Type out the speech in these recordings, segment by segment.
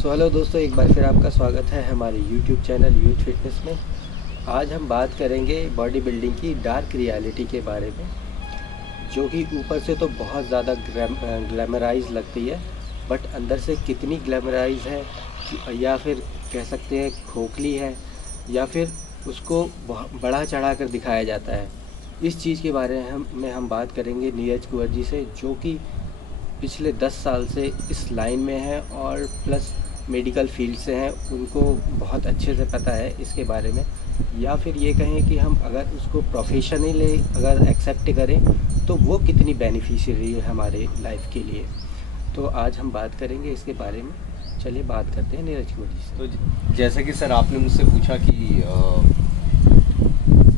Hello दोस्तों, एक बार फिर आपका स्वागत है हमारे यूट्यूब चैनल यूथ फिटनेस में। आज हम बात करेंगे बॉडी बिल्डिंग की डार्क रियलिटी के बारे में, जो कि ऊपर से तो बहुत ज़्यादा ग्लैमराइज लगती है, बट अंदर से कितनी ग्लैमराइज है या फिर कह सकते हैं खोखली है, या फिर उसको बढ़ा चढ़ा कर दिखाया जाता है। इस चीज़ के बारे में हम बात करेंगे नीरज कुंवर जी से, जो कि पिछले 10 साल से इस लाइन में हैं और प्लस मेडिकल फील्ड से हैं। उनको बहुत अच्छे से पता है इसके बारे में, या फिर ये कहें कि हम अगर उसको प्रोफेशनली अगर एक्सेप्ट करें तो वो कितनी बेनिफिशियरी है हमारे लाइफ के लिए। तो आज हम बात करेंगे इसके बारे में। चलिए बात करते हैं नीरज कुमार जी से। तो जैसे कि सर आपने मुझसे पूछा कि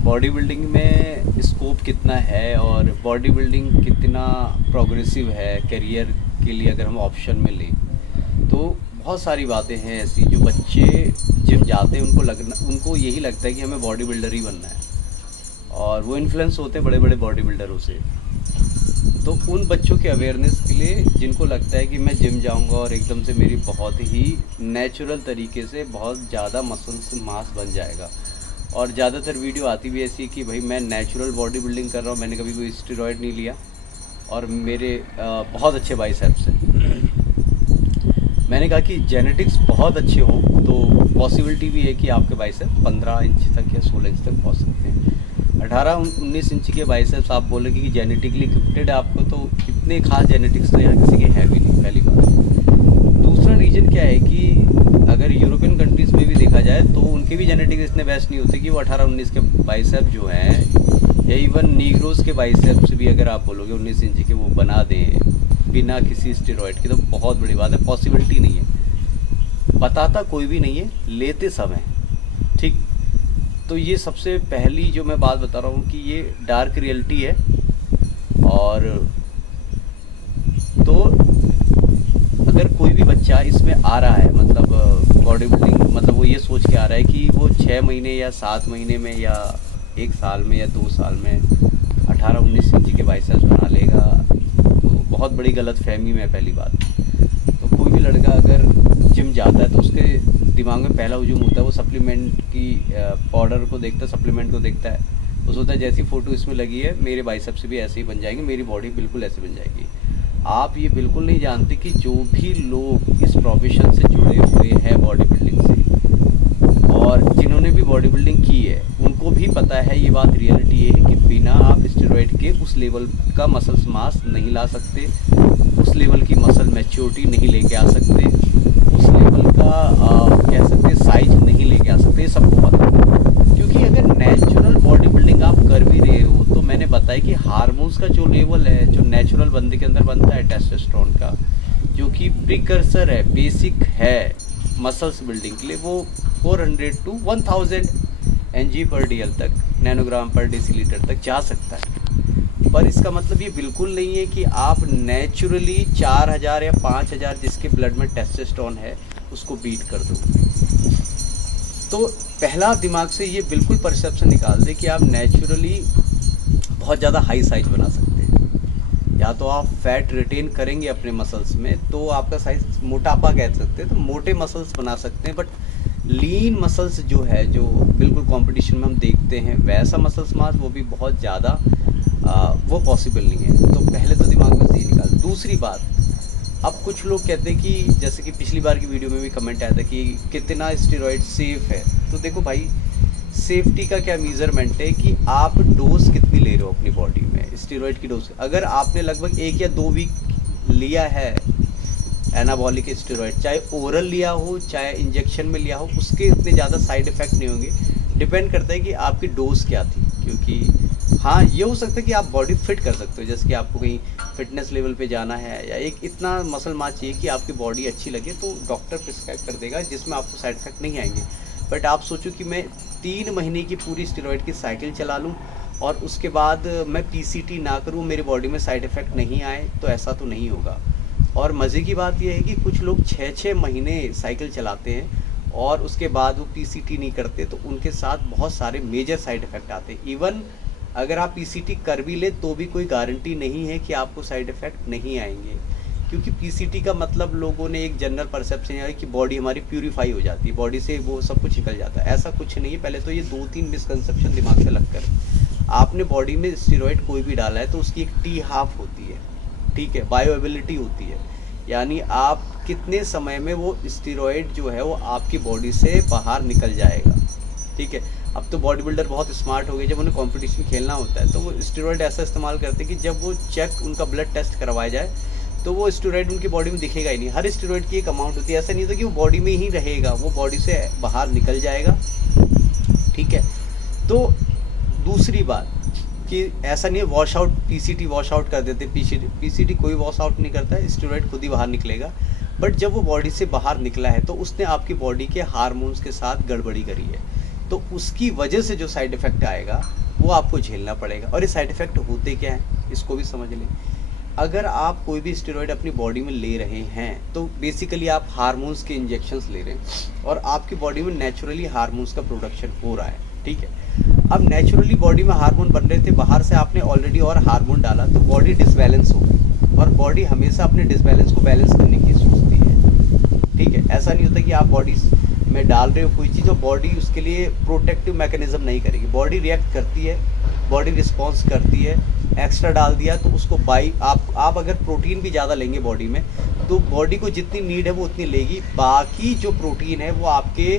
बॉडी बिल्डिंग में स्कोप कितना है और बॉडी बिल्डिंग कितना प्रोग्रेसिव है करियर के लिए अगर हम ऑप्शन में लें, तो बहुत सारी बातें हैं ऐसी जो बच्चे जिम जाते हैं उनको यही लगता है कि हमें बॉडी बिल्डर ही बनना है, और वो इन्फ्लुएंस होते हैं बड़े बड़े बॉडी बिल्डरों से। तो उन बच्चों के अवेयरनेस के लिए जिनको लगता है कि मैं जिम जाऊंगा और एकदम से मेरी बहुत ही नेचुरल तरीके से बहुत ज़्यादा मसल्स मास बन जाएगा, और ज़्यादातर वीडियो आती भी ऐसी कि भाई मैं नेचुरल बॉडी बिल्डिंग कर रहा हूँ, मैंने कभी कोई स्टेरॉयड नहीं लिया और मेरे बहुत अच्छे बाइसेप्स हैं। मैंने कहा कि जेनेटिक्स बहुत अच्छे हों तो पॉसिबिलिटी भी है कि आपके बाइसेप्स 15 इंच तक या 16 इंच तक पहुँच सकते हैं। 18-19 इंच के बाइसेप्स आप बोलेंगे कि जेनेटिकली गिफ्टेड आपको, तो इतने खास जेनेटिक्स तो यहाँ किसी के हैं भी नहीं, पहली बात। दूसरा रीज़न क्या है कि अगर यूरोपियन कंट्रीज़ में भी देखा जाए तो उनके भी जेनेटिक्स इतने बेस्ट नहीं होते कि वो 18-19 के बाइसेप जो हैं, या इवन नीग्रोज के बाइसेप्स भी अगर आप बोलोगे 19 इंच के वो बना दें बिना किसी स्टेरॉयड के, तो बहुत बड़ी बात है, पॉसिबिलिटी नहीं है। बताता कोई भी नहीं है, लेते सब हैं, ठीक। तो ये सबसे पहली जो मैं बात बता रहा हूँ कि ये डार्क रियलिटी है। और तो अगर कोई भी बच्चा इसमें आ रहा है, मतलब बॉडी बिल्डिंग, मतलब वो ये सोच के आ रहा है कि वो 6 महीने या 7 महीने में या 1 साल में या 2 साल में 18-19 इंच के बाइसेप्स बना लेगा, तो बहुत बड़ी गलत फहमी में पहली बात। तो कोई भी लड़का अगर जिम जाता है तो उसके दिमाग में पहला हुजूम होता है वो सप्लीमेंट की पाउडर को देखता है, सप्लीमेंट को देखता है, वो सोचता है जैसी फ़ोटो इसमें लगी है मेरे बाइसेप्स भी ऐसे ही बन जाएंगे, मेरी बॉडी बिल्कुल ऐसे बन जाएगी। आप ये बिल्कुल नहीं जानते कि जो भी लोग इस प्रोफेशन से जुड़े हुए हैं बॉडी बिल्डिंग से, और जिन्होंने भी बॉडी बिल्डिंग की है, उनको भी पता है ये बात, रियलिटी ये है कि बिना आप स्टेरॉयड के उस लेवल का मसल्स मास नहीं ला सकते, उस लेवल की मसल मैच्योरिटी नहीं लेके आ सकते, उस लेवल का कह सकते हैं साइज नहीं लेके आ सकते, सबको पता है। क्योंकि अगर नेचुरल बॉडी बिल्डिंग आप कर भी रहे हो, तो मैंने बताया कि हार्मोन्स का जो लेवल है, जो नेचुरल बंदे के अंदर बनता है टेस्टोस्टेरोन का, जो कि प्रीकर्सर है, बेसिक है मसल्स बिल्डिंग के लिए, वो 400 to 1000 Ng पर DL तक, नैनोग्राम पर डेसीलीटर तक जा सकता है। पर इसका मतलब ये बिल्कुल नहीं है कि आप नेचुरली 4000 या 5000 जिसके ब्लड में टेस्टोस्टेरोन है उसको बीट कर दो। तो पहला दिमाग से ये बिल्कुल परसेप्शन निकाल दे कि आप नेचुरली बहुत ज़्यादा हाई साइज बना सकते हैं। या तो आप फैट रिटेन करेंगे अपने मसल्स में तो आपका साइज मोटापा कह सकते हैं, तो मोटे मसल्स बना सकते हैं, बट लीन मसल्स जो है, जो बिल्कुल कंपटीशन में हम देखते हैं वैसा मसल्स मास, वो भी बहुत ज़्यादा वो पॉसिबल नहीं है। तो पहले तो दिमाग में से ये निकाल। दूसरी बात, अब कुछ लोग कहते हैं कि जैसे कि पिछली बार की वीडियो में भी कमेंट आया था कि कितना स्टेरॉयड सेफ़ है। तो देखो भाई, सेफ्टी का क्या मेजरमेंट है कि आप डोज कितनी ले रहे हो अपनी बॉडी में, स्टेरॉयड की डोज। अगर आपने लगभग 1 या 2 वीक लिया है एनाबॉलिक स्टेरॉयड, चाहे ओरल लिया हो चाहे इंजेक्शन में लिया हो, उसके इतने ज़्यादा साइड इफ़ेक्ट नहीं होंगे। डिपेंड करता है कि आपकी डोज क्या थी। क्योंकि हाँ, ये हो सकता है कि आप बॉडी फिट कर सकते हो, जैसे कि आपको कहीं फिटनेस लेवल पे जाना है या एक इतना मसल मास चाहिए कि आपकी बॉडी अच्छी लगे, तो डॉक्टर प्रिस्क्राइब कर देगा जिसमें आपको साइड इफेक्ट नहीं आएंगे। बट आप सोचो कि मैं 3 महीने की पूरी स्टेरॉयड की साइकिल चला लूँ और उसके बाद मैं पीसीटी ना करूँ, मेरी बॉडी में साइड इफ़ेक्ट नहीं आए, तो ऐसा तो नहीं होगा। और मज़े की बात यह है कि कुछ लोग 6-6 महीने साइकिल चलाते हैं और उसके बाद वो पीसीटी नहीं करते, तो उनके साथ बहुत सारे मेजर साइड इफ़ेक्ट आते हैं। इवन अगर आप पीसीटी कर भी ले तो भी कोई गारंटी नहीं है कि आपको साइड इफ़ेक्ट नहीं आएंगे, क्योंकि पीसीटी का मतलब लोगों ने एक जनरल परसेप्शन है कि बॉडी हमारी प्यूरीफाई हो जाती है, बॉडी से वो सब कुछ निकल जाता है। ऐसा कुछ नहीं है। पहले तो ये 2-3 मिसकंसेप्शन दिमाग से लग कर, आपने बॉडी में स्टेरॉइड कोई भी डाला है तो उसकी एक टी हाफ होती है, ठीक है, बायोएबिलिटी होती है, यानी आप कितने समय में वो स्टेरॉइड जो है वो आपकी बॉडी से बाहर निकल जाएगा, ठीक है। अब तो बॉडी बिल्डर बहुत स्मार्ट हो गए, जब उन्हें कंपटीशन खेलना होता है तो वो स्टेरॉइड ऐसा इस्तेमाल करते हैं कि जब वो चेक उनका ब्लड टेस्ट करवाया जाए तो वो स्टेरॉइड उनकी बॉडी में दिखेगा ही नहीं। हर स्टेरॉइड की एक अमाउंट होती है, ऐसा नहीं होता कि वो बॉडी में ही रहेगा, वो बॉडी से बाहर निकल जाएगा, ठीक है। तो दूसरी बात कि ऐसा नहीं है wash out, PCT wash out कर देते, पीसीटी कोई वॉश आउट नहीं करता है, स्टेरॉइड खुद ही बाहर निकलेगा। बट जब वो बॉडी से बाहर निकला है तो उसने आपकी बॉडी के हार्मोन्स के साथ गड़बड़ी करी है, तो उसकी वजह से जो साइड इफ़ेक्ट आएगा वो आपको झेलना पड़ेगा। और ये साइड इफ़ेक्ट होते क्या हैं इसको भी समझ लें। अगर आप कोई भी स्टेरॉइड अपनी बॉडी में ले रहे हैं तो बेसिकली आप हार्मोन्स के इंजेक्शंस ले रहे हैं और आपकी बॉडी में नेचुरली हार्मोन्स का प्रोडक्शन हो रहा है, ठीक है। अब नेचुरली बॉडी में हार्मोन बन रहे थे, बाहर से आपने ऑलरेडी और हार्मोन डाला तो बॉडी डिसबैलेंस होगी, और बॉडी हमेशा अपने डिसबैलेंस को बैलेंस करने की सोचती है, ठीक है। ऐसा नहीं होता कि आप बॉडी में डाल रहे हो कोई चीज़ और बॉडी उसके लिए प्रोटेक्टिव मैकेनिज्म नहीं करेगी, बॉडी रिएक्ट करती है, बॉडी रिस्पॉन्स करती है। एक्स्ट्रा डाल दिया तो उसको आप अगर प्रोटीन भी ज़्यादा लेंगे बॉडी में तो बॉडी को जितनी नीड है वो उतनी लेगी, बाकी जो प्रोटीन है वो आपके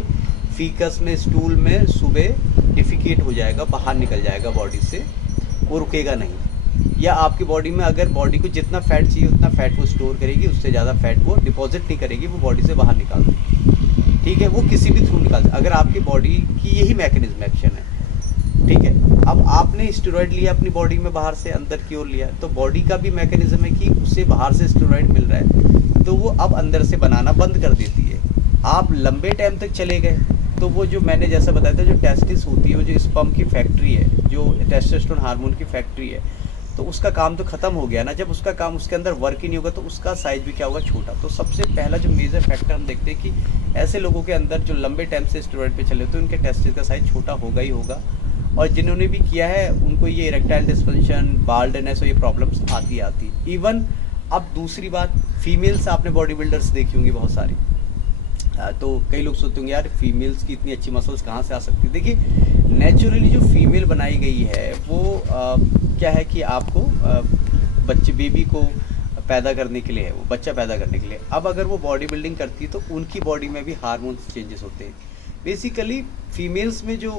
फीकस में, स्टूल में सुबह डिफिकेट हो जाएगा, बाहर निकल जाएगा बॉडी से, वो रुकेगा नहीं। या आपकी बॉडी में अगर बॉडी को जितना फैट चाहिए उतना फैट वो स्टोर करेगी, उससे ज़्यादा फैट वो डिपॉजिट नहीं करेगी, वो बॉडी से बाहर निकाल देगी, ठीक है। वो किसी भी थ्रू निकाल, अगर आपकी बॉडी की यही मैकेनिज्म एक्शन है, ठीक है। अब आपने स्टेरॉइड लिया अपनी बॉडी में, बाहर से अंदर की ओर लिया, तो बॉडी का भी मैकेनिज्म है कि उसे बाहर से स्टेरॉइड मिल रहा है तो वो अब अंदर से बनाना बंद कर देती है। आप लंबे टाइम तक चले गए तो वो जो मैंने जैसा बताया था, जो टेस्टिस होती है, वो जो स्पर्म की फैक्ट्री है, जो टेस्टोस्टेरोन हार्मोन की फैक्ट्री है, तो उसका काम तो ख़त्म हो गया ना। जब उसका काम उसके अंदर वर्क ही नहीं होगा तो उसका साइज भी क्या होगा, छोटा। तो सबसे पहला जो मेजर फैक्टर हम देखते हैं कि ऐसे लोगों के अंदर जो लंबे टाइम से स्टेरॉइड पे चले तो उनके टेस्टिस का साइज छोटा होगा ही होगा, और जिन्होंने भी किया है उनको ये इरेक्टाइल डिस्फंक्शन, बाल्डनेस और ये प्रॉब्लम्स आती। इवन अब दूसरी बात, फीमेल्स आपने बॉडी बिल्डर्स देखी होंगी बहुत सारी, तो कई लोग सोचते होंगे यार फीमेल्स की इतनी अच्छी मसल्स कहाँ से आ सकती है। देखिए नेचुरली जो फीमेल बनाई गई है वो क्या है कि आपको बच्चे, बेबी को पैदा करने के लिए है, वो बच्चा पैदा करने के लिए। अब अगर वो बॉडी बिल्डिंग करती है तो उनकी बॉडी में भी हार्मोन्स चेंजेस होते हैं। बेसिकली फीमेल्स में जो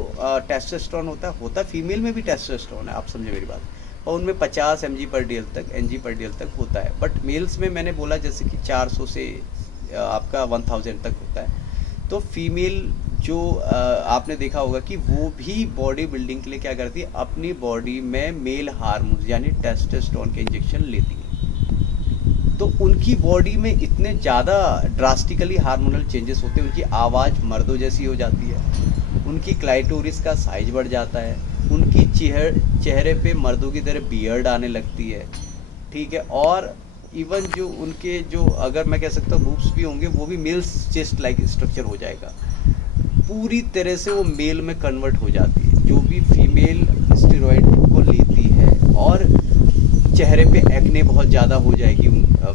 टेस्टोस्टेरोन होता है फीमेल में भी टेस्टोस्टेरोन है, आप समझे मेरी बात, और उनमें 50 mg/dl तक होता है। बट मेल्स में मैंने बोला जैसे कि 400 से आपका 1000 तक होता है। तो फीमेल जो आपने देखा होगा कि वो भी बॉडी बिल्डिंग के लिए क्या करती है, अपनी बॉडी में मेल हार्मोन यानी टेस्टोस्टेरोन के इंजेक्शन लेती है। तो उनकी बॉडी में इतने ज़्यादा ड्रास्टिकली हार्मोनल चेंजेस होते हैं, उनकी आवाज़ मर्दों जैसी हो जाती है, उनकी क्लाइटोरिस का साइज बढ़ जाता है, उनकी चेहरे पे मर्दों की तरह बियर्ड आने लगती है, ठीक है। और इवन जो उनके जो अगर मैं कह सकता हूँ बूब्स भी होंगे वो भी मेल्स चेस्ट लाइक स्ट्रक्चर हो जाएगा, पूरी तरह से वो मेल में कन्वर्ट हो जाती है जो भी फीमेल स्टेरॉइड को लेती है। और चेहरे पे एक्ने बहुत ज़्यादा हो जाएगी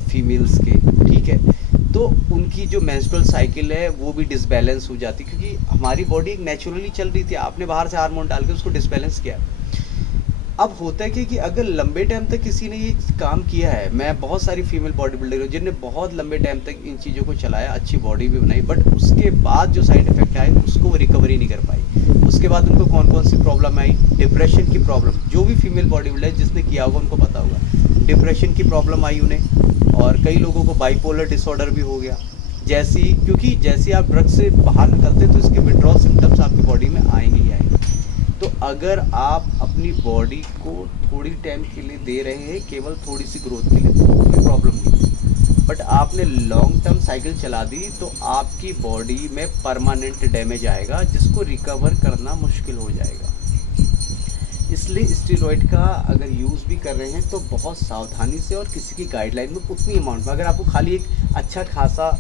फीमेल्स के, ठीक है। तो उनकी जो मेंस्ट्रुअल साइकिल है वो भी डिसबैलेंस हो जाती है, क्योंकि हमारी बॉडी एक नेचुरली चल रही थी, आपने बाहर से हार्मोन डाल के उसको डिसबैलेंस किया। अब होता है कि अगर लंबे टाइम तक किसी ने ये काम किया है, मैं बहुत सारी फीमेल बॉडी बिल्डर हूँ जिनने बहुत लंबे टाइम तक इन चीज़ों को चलाया, अच्छी बॉडी भी बनाई, बट उसके बाद जो साइड इफेक्ट आए उसको वो रिकवरी नहीं कर पाई। उसके बाद उनको कौन कौन सी प्रॉब्लम आई, डिप्रेशन की प्रॉब्लम, जो भी फीमेल बॉडी बिल्डर जिसने किया होगा उनको पता होगा, डिप्रेशन की प्रॉब्लम आई उन्हें। और कई लोगों को बाइपोलर डिसऑर्डर भी हो गया, क्योंकि जैसे आप ड्रग से बाहर निकलते तो इसके विड्रॉल सिम्टम्स आपकी बॉडी में आएंगे ही आएंगे। तो अगर आप अपनी बॉडी को थोड़ी टाइम के लिए दे रहे हैं, केवल थोड़ी सी ग्रोथ के लिए, तो कोई प्रॉब्लम नहीं, बट आपने लॉन्ग टर्म साइकिल चला दी तो आपकी बॉडी में परमानेंट डैमेज आएगा जिसको रिकवर करना मुश्किल हो जाएगा। इसलिए स्टेरॉइड का अगर यूज़ भी कर रहे हैं तो बहुत सावधानी से और किसी की गाइडलाइन में उतनी अमाउंट में। अगर आपको खाली एक अच्छा खासा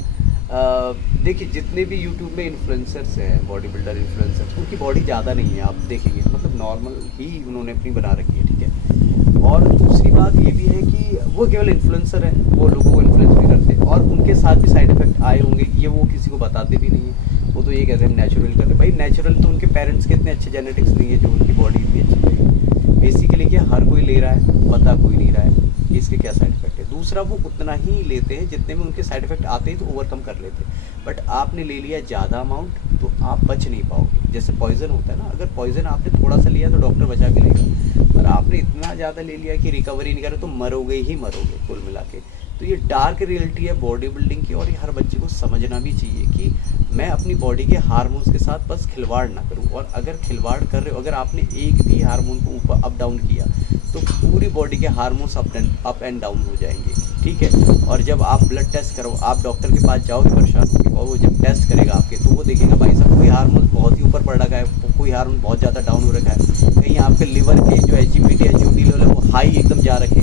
देखिए जितने भी यूट्यूब में इन्फ्लुएंसर्स हैं, बॉडी बिल्डर इन्फ्लुएंसर्स, उनकी बॉडी ज़्यादा नहीं है, आप देखेंगे मतलब नॉर्मल ही उन्होंने अपनी बना रखी है, ठीक है। और दूसरी बात ये भी है कि वो केवल इन्फ्लुएंसर है, वो लोगों को इन्फ्लुएंस भी करते हैं और उनके साथ भी साइड इफेक्ट आए होंगे, ये वो किसी को बताते भी नहीं है। वो तो ये कहते हैं हम नेचुरल कर रहे हैं। भाई नेचुरल तो उनके पेरेंट्स के इतने अच्छे जेनेटिक्स नहीं है जो उनकी बॉडी इतनी अच्छी रहेगी। बेसिकली क्या हर कोई ले रहा है, पता कोई नहीं रहा है कि इसके क्या साइड इफेक्ट है। दूसरा वो उतना ही लेते हैं जितने में उनके साइड इफेक्ट आते हैं तो ओवरकम कर लेते हैं। बट आपने ले लिया ज़्यादा अमाउंट तो आप बच नहीं पाओगे। जैसे पॉइजन होता है ना, अगर पॉइजन आपने थोड़ा सा लिया तो डॉक्टर बचा के लेगा, पर आपने इतना ज़्यादा ले लिया कि रिकवरी नहीं करे तो मरोगे ही मरोगे कुल मिला के। तो ये डार्क रियलिटी है बॉडी बिल्डिंग की, और ये हर बच्चे को समझना भी चाहिए कि मैं अपनी बॉडी के हार्मोन्स के साथ बस खिलवाड़ ना करूं। और अगर खिलवाड़ कर रहे हो, अगर आपने एक भी हार्मोन को ऊपर अप डाउन किया तो पूरी बॉडी के हार्मोन्स अप एंड डाउन हो जाएंगे, ठीक है। और जब आप ब्लड टेस्ट करो, आप डॉक्टर के पास जाओगे परेशान होकर, और वो जब टेस्ट करेगा आपके तो वो देखेगा भाई साहब कोई हार्मोन बहुत ही ऊपर पड़ रखा है, कोई हार्मोन बहुत ज़्यादा डाउन हो रखा है, कहीं आपके लिवर के जो एचजीपीटी एचओडी लेवल है वो हाई एकदम जा रखे,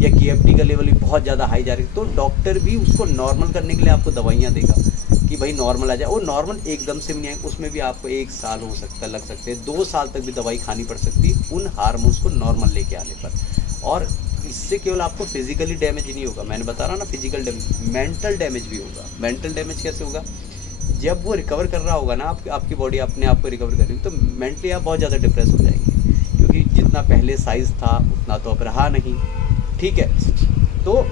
या केएफटी का लेवल भी बहुत ज़्यादा हाई जा रही है, तो डॉक्टर भी उसको नॉर्मल करने के लिए आपको दवाइयाँ देगा कि भाई नॉर्मल आ जाए। और नॉर्मल एकदम से भी नहीं आएगा, उसमें भी आपको 1 साल हो सकता लग सकते हैं, 2 साल तक भी दवाई खानी पड़ सकती है उन हार्मोन्स को नॉर्मल लेके आने पर। और इससे केवल आपको फिजिकली डैमेज नहीं होगा, मैंने बता रहा ना फिजिकल डैमेज, मेंटल डैमेज भी होगा। मेंटल डैमेज कैसे होगा? जब वो रिकवर कर रहा होगा ना, आपकी बॉडी अपने आप को रिकवर कर रही है, तो मेंटली आप बहुत ज़्यादा डिप्रेस हो जाएंगे, क्योंकि जितना पहले साइज़ था उतना तो अब रहा नहीं, ठीक है। तो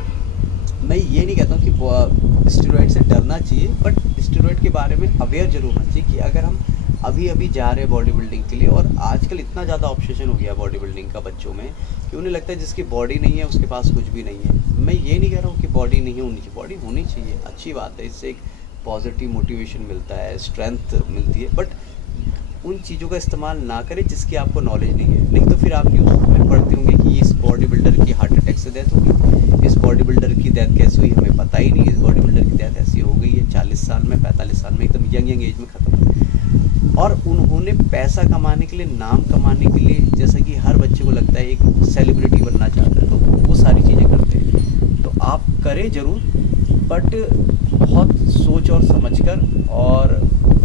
मैं ये नहीं कहता हूँ कि स्टेरॉइड से डरना चाहिए, बट स्टेरॉइड के बारे में अवेयर जरूर होना चाहिए कि अगर हम अभी अभी जा रहे हैं बॉडी बिल्डिंग के लिए, और आजकल इतना ज़्यादा ऑब्सेशन हो गया बॉडी बिल्डिंग का बच्चों में कि उन्हें लगता है जिसकी बॉडी नहीं है उसके पास कुछ भी नहीं है। मैं ये नहीं कह रहा हूँ कि बॉडी नहीं होनी चाहिए, बॉडी होनी चाहिए, अच्छी बात है, इससे एक पॉजिटिव मोटिवेशन मिलता है, स्ट्रेंथ मिलती है, बट उन चीज़ों का इस्तेमाल ना करें जिसकी आपको नॉलेज नहीं है। नहीं तो फिर आप न्यूज़ में पढ़ते होंगे कि इस बॉडी बिल्डर की हार्ट अटैक से डेथ होगी, इस बॉडी बिल्डर की डेथ कैसे हुई हमें पता ही नहीं, इस बॉडी बिल्डर की डेथ ऐसी हो गई है 40 साल में, 45 साल में, एकदम यंग एज में ख़त्म हुई। और उन्होंने पैसा कमाने के लिए, नाम कमाने के लिए, जैसा कि हर बच्चे को लगता है एक सेलिब्रिटी बनना चाहता है, तो वो सारी चीज़ें करते हैं। तो आप करें ज़रूर, बट बहुत सोच और समझकर और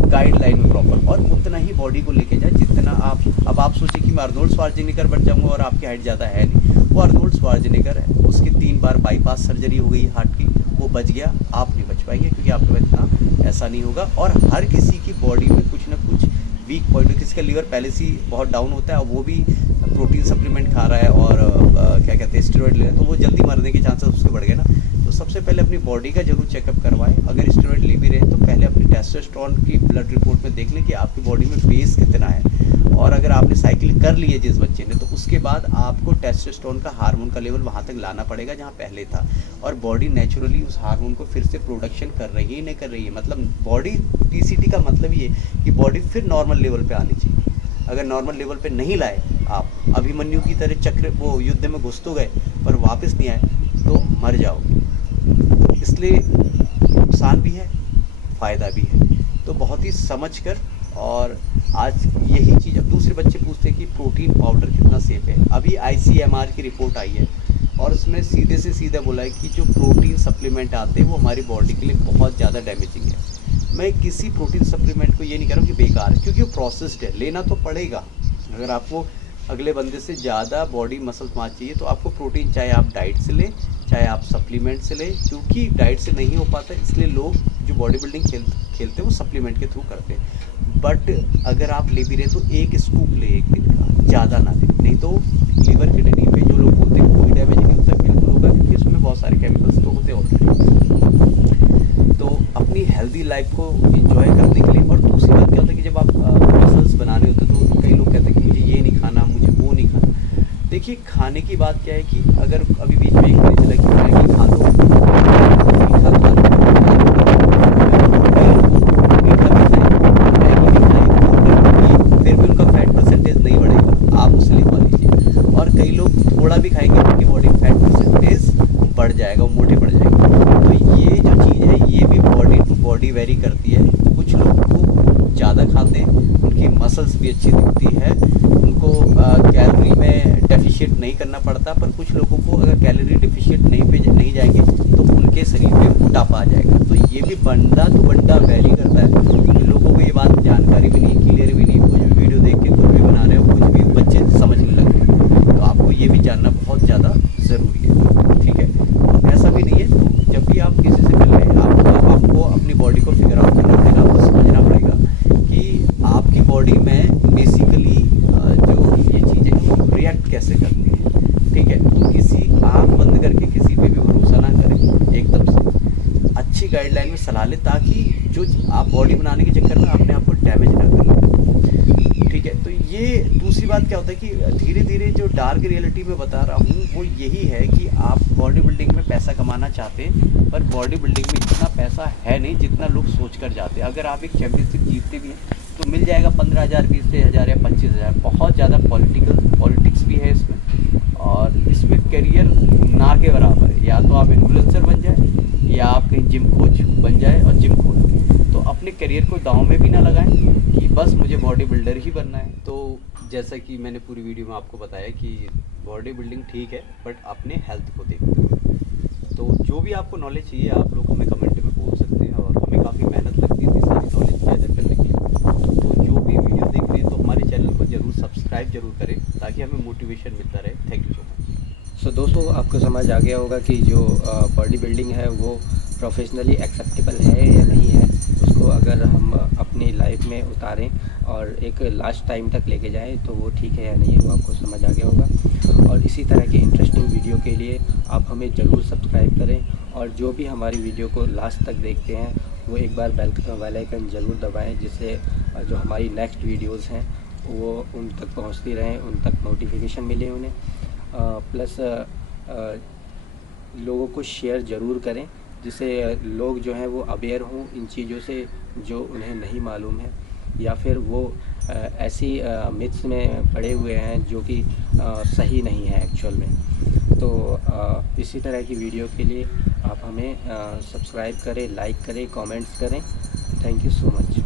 गाइडलाइन में प्रॉपर, और उतना ही बॉडी को लेके जाए जितना आप। अब आप सोचिए कि मैं अर्नोल्ड श्वार्ज़नेगर बन जाऊंगा, और आपकी हाइट ज़्यादा है नहीं, वो अर्नोल्ड श्वार्ज़नेगर है, उसकी 3 बार बाईपास सर्जरी हो गई हार्ट की, वो बच गया, आप नहीं बच पाएंगे क्योंकि आपके इतना ऐसा नहीं होगा। और हर किसी की बॉडी में कुछ ना कुछ वीक पॉइंट है, किसी का लीवर पहले से ही बहुत डाउन होता है और वो भी प्रोटीन सप्लीमेंट खा रहा है और क्या कहते हैं स्टेरॉइड ले रहा है, तो वो जल्दी मरने के चांसेस उसके बढ़ गए ना। तो सबसे पहले अपनी बॉडी का जरूर चेकअप करवाएं। अगर स्टेरॉइड ले भी रहे तो पहले अपनी टेस्टोस्टेरोन की ब्लड रिपोर्ट में देख लें कि आपकी बॉडी में बेस कितना है, और अगर आपने साइकिल कर ली है जिस बच्चे ने, तो उसके बाद आपको टेस्टोस्टेरोन का हार्मोन का लेवल वहाँ तक लाना पड़ेगा जहाँ पहले था, और बॉडी नेचुरली उस हार्मोन को फिर से प्रोडक्शन कर रही है नहीं कर रही है। मतलब बॉडी टीसीटी का मतलब ये कि बॉडी फिर नॉर्मल लेवल पे आनी चाहिए। अगर नॉर्मल लेवल पे नहीं लाए आप, अभिमन्यु की तरह चक्र वो युद्ध में घुस तो गए पर वापस नहीं आए तो मर जाओगे। इसलिए नुकसान भी है, फ़ायदा भी है, तो बहुत ही समझ कर। और आज यही चीज़, अब दूसरे बच्चे पूछते हैं कि प्रोटीन पाउडर कितना सेफ़ है। अभी ICMR की रिपोर्ट आई है और उसमें सीधे से सीधा बोला है कि जो प्रोटीन सप्लीमेंट आते हैं वो हमारी बॉडी के लिए बहुत ज़्यादा डैमेजिंग है। मैं किसी प्रोटीन सप्लीमेंट को ये नहीं कह रहा हूँ कि बेकार है, क्योंकि वो प्रोसेस्ड है, लेना तो पड़ेगा। अगर आपको अगले बंदे से ज़्यादा बॉडी मसल मास चाहिए तो आपको प्रोटीन, चाहे आप डाइट से लें चाहे आप सप्लीमेंट से लें, क्योंकि डाइट से नहीं हो पाता, इसलिए लोग जो बॉडी बिल्डिंग खेलते हैं वो सप्लीमेंट के थ्रू करते हैं। बट अगर आप ले भी रहे तो एक स्कूप ले एक दिन का, ज़्यादा ना लें, नहीं तो लीवर किडनी पे जो लोग बोलते हैं कोई डैमेज नहीं होता, बिल्कुल होगा, क्योंकि उसमें बहुत सारे केमिकल्स तो होते ऑलरेडी। तो अपनी हेल्दी लाइफ को इंजॉय करने के लिए, और दूसरी बात क्या होता है कि जब आप मसल्स बनाने होते हैं तो कई लोग कहते हैं कि मुझे ये नहीं खाना, मुझे वो नहीं खाना। देखिए खाने की बात क्या है कि अगर अभी बीच में एक बार चला कि मैगी खा दो, मीठा खा दो, कई लोग मीठा भी खाएंगे, मैगी भी खाएंगे, फिर भी उनका फैट परसेंटेज नहीं बढ़ेगा, आप उससे लिखवा लीजिए। और कई लोग थोड़ा भी खाएंगे, उनकी बॉडी फैट परसेंटेज बढ़ जाएगा, वो मोटे बढ़ जाएंगे। तो ये जो चीज़ है ये भी बॉडी टू बॉडी वेरी करती है। कुछ लोग खूब ज़्यादा खाते हैं, उनकी मसल्स भी अच्छी दिखती है, उनको कैलोरी में डेफिशिएट नहीं करना पड़ता, पर कुछ लोगों को अगर कैलोरी डेफिशिएट नहीं जाएंगे तो उनके शरीर में मोटापा आ जाएगा। तो ये भी बंदा टू बंदा वेरी करता है। तो लोगों को ये बात जानकारी भी नहीं, क्लियर भी नहीं, कुछ भी वीडियो देख के कुछ भी बना रहे हो, कुछ भी बच्चे समझने लग रहे हैं। तो आपको ये भी जानना बहुत कि जो आप बॉडी बनाने के चक्कर में अपने आप को डैमेज ना कर लें। ठीक है, तो ये दूसरी बात क्या होता है कि धीरे धीरे जो डार्क रियलिटी में बता रहा हूँ वो यही है कि आप बॉडी बिल्डिंग में पैसा कमाना चाहते हैं, पर बॉडी बिल्डिंग में इतना पैसा है नहीं जितना लोग सोच कर जाते हैं। अगर आप एक चैम्पियनशिप जीतते भी हैं तो मिल जाएगा 15,000, 20,000 या 25,000। बहुत ज़्यादा पॉलिटिक्स भी है इसमें, और इसमें करियर ना के बराबर है। या तो आप इन्फ्लुएंसर बन जाए या आप कहीं जिम कोच बन जाए और जिम खोल। तो अपने करियर को दांव में भी ना लगाएं कि बस मुझे बॉडी बिल्डर ही बनना है। तो जैसा कि मैंने पूरी वीडियो में आपको बताया कि बॉडी बिल्डिंग ठीक है, बट अपने हेल्थ को देखो। तो जो भी आपको नॉलेज चाहिए आप लोग हमें कमेंट में बोल सकते हैं, और हमें काफ़ी मेहनत लगती है सारी नॉलेज गैदर करने के लिए। तो जो भी वीडियो देख रहे हैं तो हमारे चैनल को जरूर सब्सक्राइब जरूर करें ताकि हमें मोटिवेशन मिलता रहे। Thank you so much. So दोस्तों, आपको समझ आ गया होगा कि जो बॉडी बिल्डिंग है वो प्रोफेशनली एक्सेप्टेबल है या नहीं है। उसको अगर हम अपनी लाइफ में उतारें और एक लास्ट टाइम तक लेके जाएं तो वो ठीक है या नहीं है, वो आपको समझ आ गया होगा। और इसी तरह की इंटरेस्टिंग वीडियो के लिए आप हमें ज़रूर सब्सक्राइब करें, और जो भी हमारी वीडियो को लास्ट तक देखते हैं वो एक बार बेल आइकन ज़रूर दबाएं, जिससे जो हमारी नेक्स्ट वीडियोज़ हैं वो उन तक पहुँचती रहें, उन तक नोटिफिकेशन मिले उन्हें। प्लस लोगों को शेयर ज़रूर करें, जिससे लोग जो हैं वो अवेयर हों इन चीज़ों से जो उन्हें नहीं मालूम है, या फिर वो ऐसी मिथ्स में पड़े हुए हैं जो कि सही नहीं है एक्चुअल में। तो इसी तरह की वीडियो के लिए आप हमें सब्सक्राइब करें, लाइक करें, कमेंट्स करें। Thank you so much.